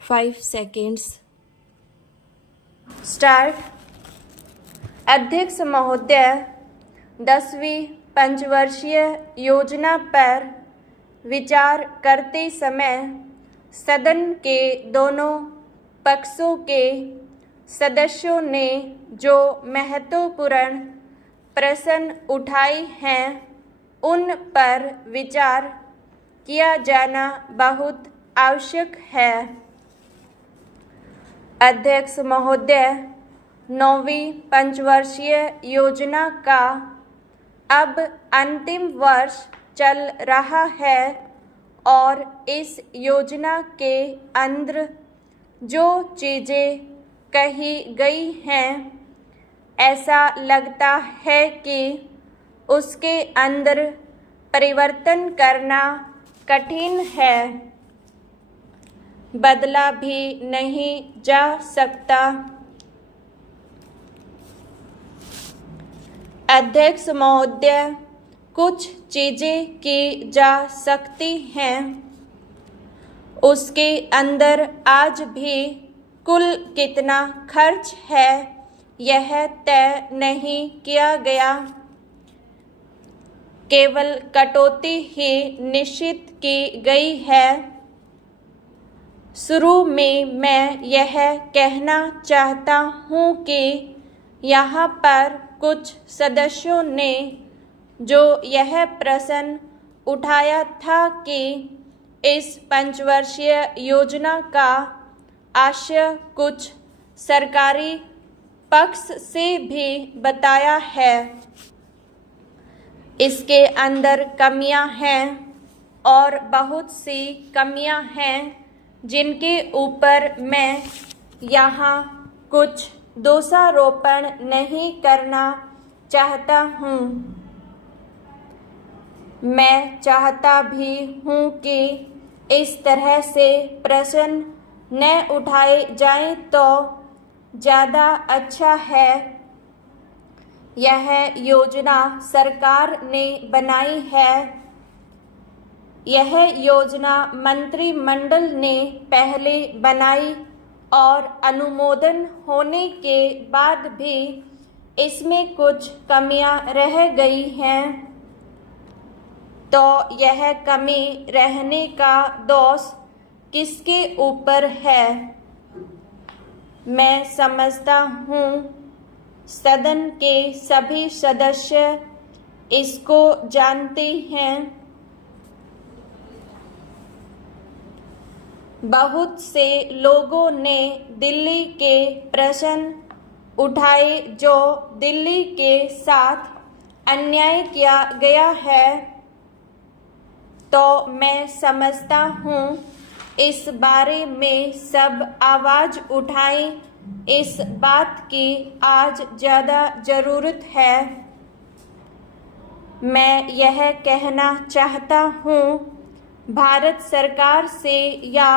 5 seconds. Start. अध्यक्ष महोदय, 10वीं पंचवर्षीय योजना पर विचार करते समय सदन के दोनों पक्षों के सदस्यों ने जो महत्वपूर्ण प्रश्न उठाए हैं उन पर विचार किया जाना बहुत आवश्यक है। अध्यक्ष महोदय, 9वीं पंचवर्षीय योजना का अब अंतिम वर्ष चल रहा है और इस योजना के अंदर जो चीज़ें कही गई हैं, ऐसा लगता है कि उसके अंदर परिवर्तन करना कठिन है, बदला भी नहीं जा सकता। अध्यक्ष महोदय, कुछ चीज़ें की जा सकती हैं, उसके अंदर आज भी कुल कितना खर्च है यह तय नहीं किया गया, केवल कटौती ही निश्चित की गई है। शुरू में मैं यह कहना चाहता हूँ कि यहाँ पर कुछ सदस्यों ने जो यह प्रश्न उठाया था कि इस पंचवर्षीय योजना का आशय कुछ सरकारी पक्ष से भी बताया है, इसके अंदर कमियां हैं और बहुत सी कमियां हैं जिनके ऊपर मैं यहाँ कुछ दोषारोपण नहीं करना चाहता हूँ। मैं चाहता भी हूँ कि इस तरह से प्रश्न न उठाए जाएं तो ज़्यादा अच्छा है। यह योजना सरकार ने बनाई है। यह योजना मंत्रिमंडल ने पहले बनाई और अनुमोदन होने के बाद भी इसमें कुछ कमियां रह गई हैं, तो यह कमी रहने का दोष किसके ऊपर है? मैं समझता हूँ सदन के सभी सदस्य इसको जानते हैं। बहुत से लोगों ने दिल्ली के प्रश्न उठाए जो दिल्ली के साथ अन्याय किया गया है, तो मैं समझता हूँ इस बारे में सब आवाज़ उठाएं। इस बात की आज ज़्यादा ज़रूरत है। मैं यह कहना चाहता हूँ भारत सरकार से या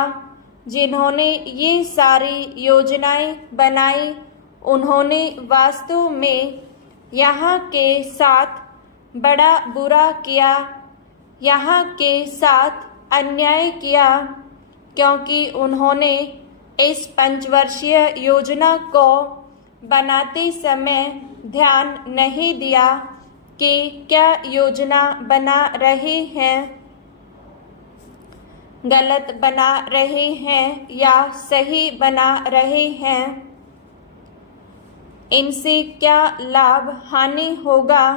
जिन्होंने ये सारी योजनाएं बनाई, उन्होंने वास्तव में यहाँ के साथ बड़ा बुरा किया, यहाँ के साथ अन्याय किया, क्योंकि उन्होंने इस पंचवर्षीय योजना को बनाते समय ध्यान नहीं दिया कि क्या योजना बना रहे हैं, गलत बना रहे हैं या सही बना रहे हैं, इनसे क्या लाभ हानि होगा,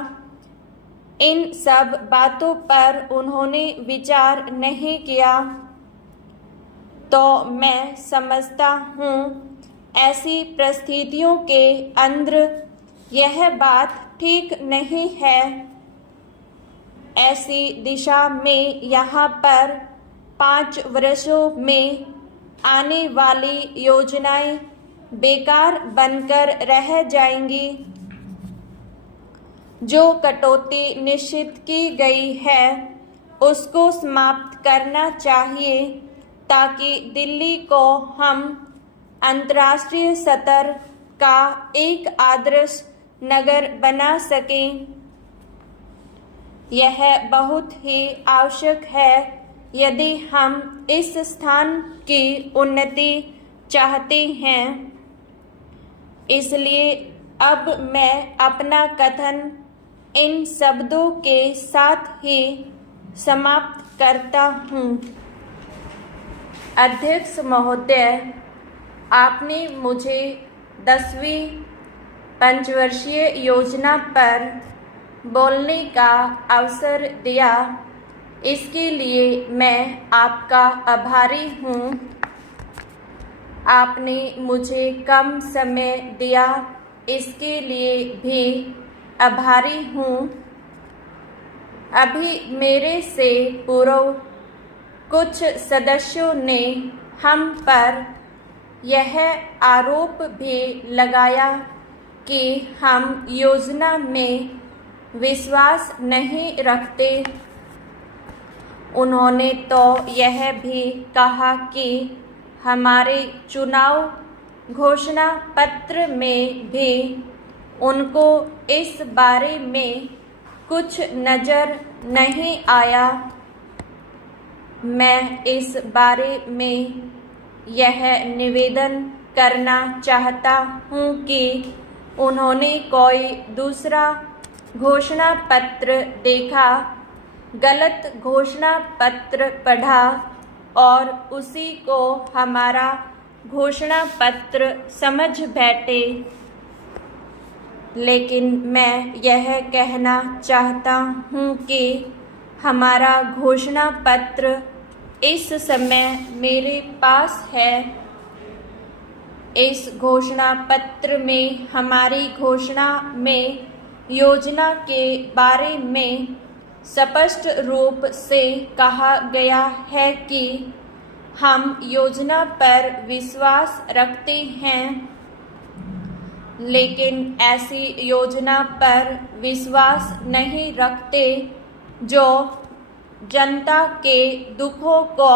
इन सब बातों पर उन्होंने विचार नहीं किया। तो मैं समझता हूँ ऐसी परिस्थितियों के अंदर यह बात ठीक नहीं है। ऐसी दिशा में यहाँ पर 5 वर्षों में आने वाली योजनाएं बेकार बनकर रह जाएंगी। जो कटौती निश्चित की गई है उसको समाप्त करना चाहिए ताकि दिल्ली को हम अंतर्राष्ट्रीय स्तर का एक आदर्श नगर बना सकें। यह बहुत ही आवश्यक है यदि हम इस स्थान की उन्नति चाहते हैं। इसलिए अब मैं अपना कथन इन शब्दों के साथ ही समाप्त करता हूँ। अध्यक्ष महोदय, आपने मुझे 10वीं पंचवर्षीय योजना पर बोलने का अवसर दिया, इसके लिए मैं आपका आभारी हूँ। आपने मुझे कम समय दिया, इसके लिए भी आभारी हूँ। अभी मेरे से पूर्व कुछ सदस्यों ने हम पर यह आरोप भी लगाया कि हम योजना में विश्वास नहीं रखते। उन्होंने तो यह भी कहा कि हमारे चुनाव घोषणा पत्र में भी उनको इस बारे में कुछ नज़र नहीं आया। मैं इस बारे में यह निवेदन करना चाहता हूँ कि उन्होंने कोई दूसरा घोषणा पत्र देखा, गलत घोषणा पत्र पढ़ा और उसी को हमारा घोषणा पत्र समझ बैठे। लेकिन मैं यह कहना चाहता हूँ कि हमारा घोषणा पत्र इस समय मेरे पास है। इस घोषणा पत्र में हमारी घोषणा में योजना के बारे में स्पष्ट रूप से कहा गया है कि हम योजना पर विश्वास रखते हैं, लेकिन ऐसी योजना पर विश्वास नहीं रखते जो जनता के दुखों को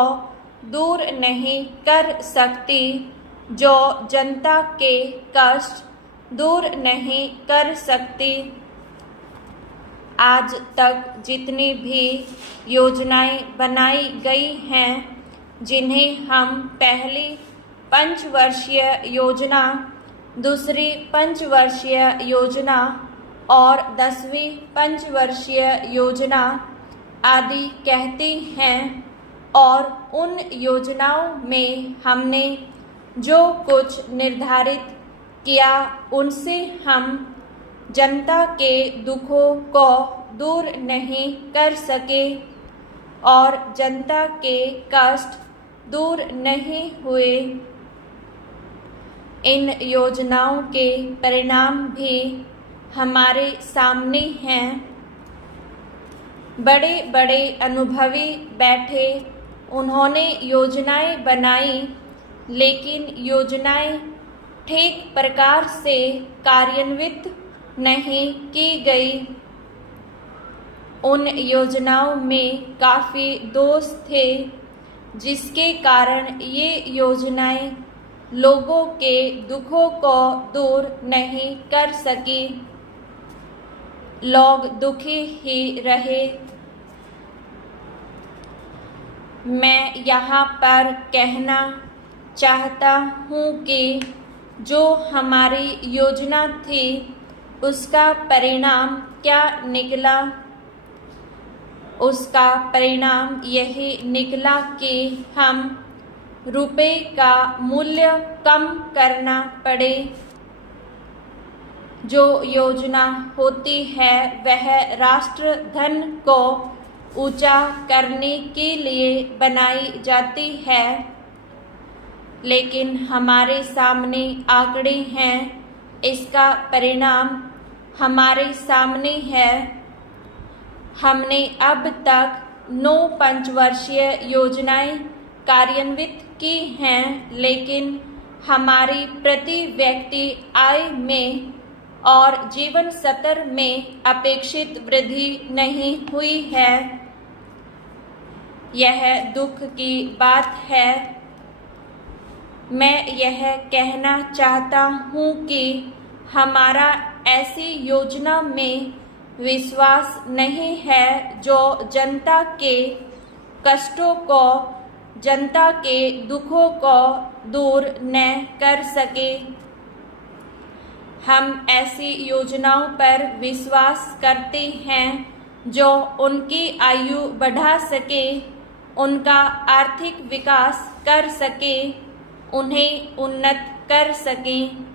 दूर नहीं कर सकती, जो जनता के कष्ट दूर नहीं कर सकती। आज तक जितनी भी योजनाएं बनाई गई हैं, जिन्हें हम पहली पंचवर्षीय योजना, दूसरी पंचवर्षीय योजना और 10वीं पंचवर्षीय योजना आदि कहते हैं, और उन योजनाओं में हमने जो कुछ निर्धारित किया उनसे हम जनता के दुखों को दूर नहीं कर सके और जनता के कष्ट दूर नहीं हुए। इन योजनाओं के परिणाम भी हमारे सामने हैं। बड़े बड़े अनुभवी बैठे, उन्होंने योजनाएं बनाई, लेकिन योजनाएं ठीक प्रकार से कार्यान्वित नहीं की गई। उन योजनाओं में काफ़ी दोष थे, जिसके कारण ये योजनाएं लोगों के दुखों को दूर नहीं कर सकी। लोग दुखी ही रहे। मैं यहाँ पर कहना चाहता हूँ कि जो हमारी योजना थी उसका परिणाम क्या निकला। उसका परिणाम यही निकला कि हम रुपए का मूल्य कम करना पड़े। जो योजना होती है वह राष्ट्र धन को ऊंचा करने के लिए बनाई जाती है, लेकिन हमारे सामने आंकड़े हैं। इसका परिणाम हमारे सामने है। हमने अब तक 9 पंचवर्षीय योजनाएं कार्यान्वित की हैं, लेकिन हमारी प्रति व्यक्ति आय में और जीवन स्तर में अपेक्षित वृद्धि नहीं हुई है। यह दुख की बात है। मैं यह कहना चाहता हूँ कि हमारा ऐसी योजना में विश्वास नहीं है जो जनता के कष्टों को, जनता के दुखों को दूर न कर सके। हम ऐसी योजनाओं पर विश्वास करते हैं जो उनकी आयु बढ़ा सके, उनका आर्थिक विकास कर सके, उन्हें उन्नत कर सकें।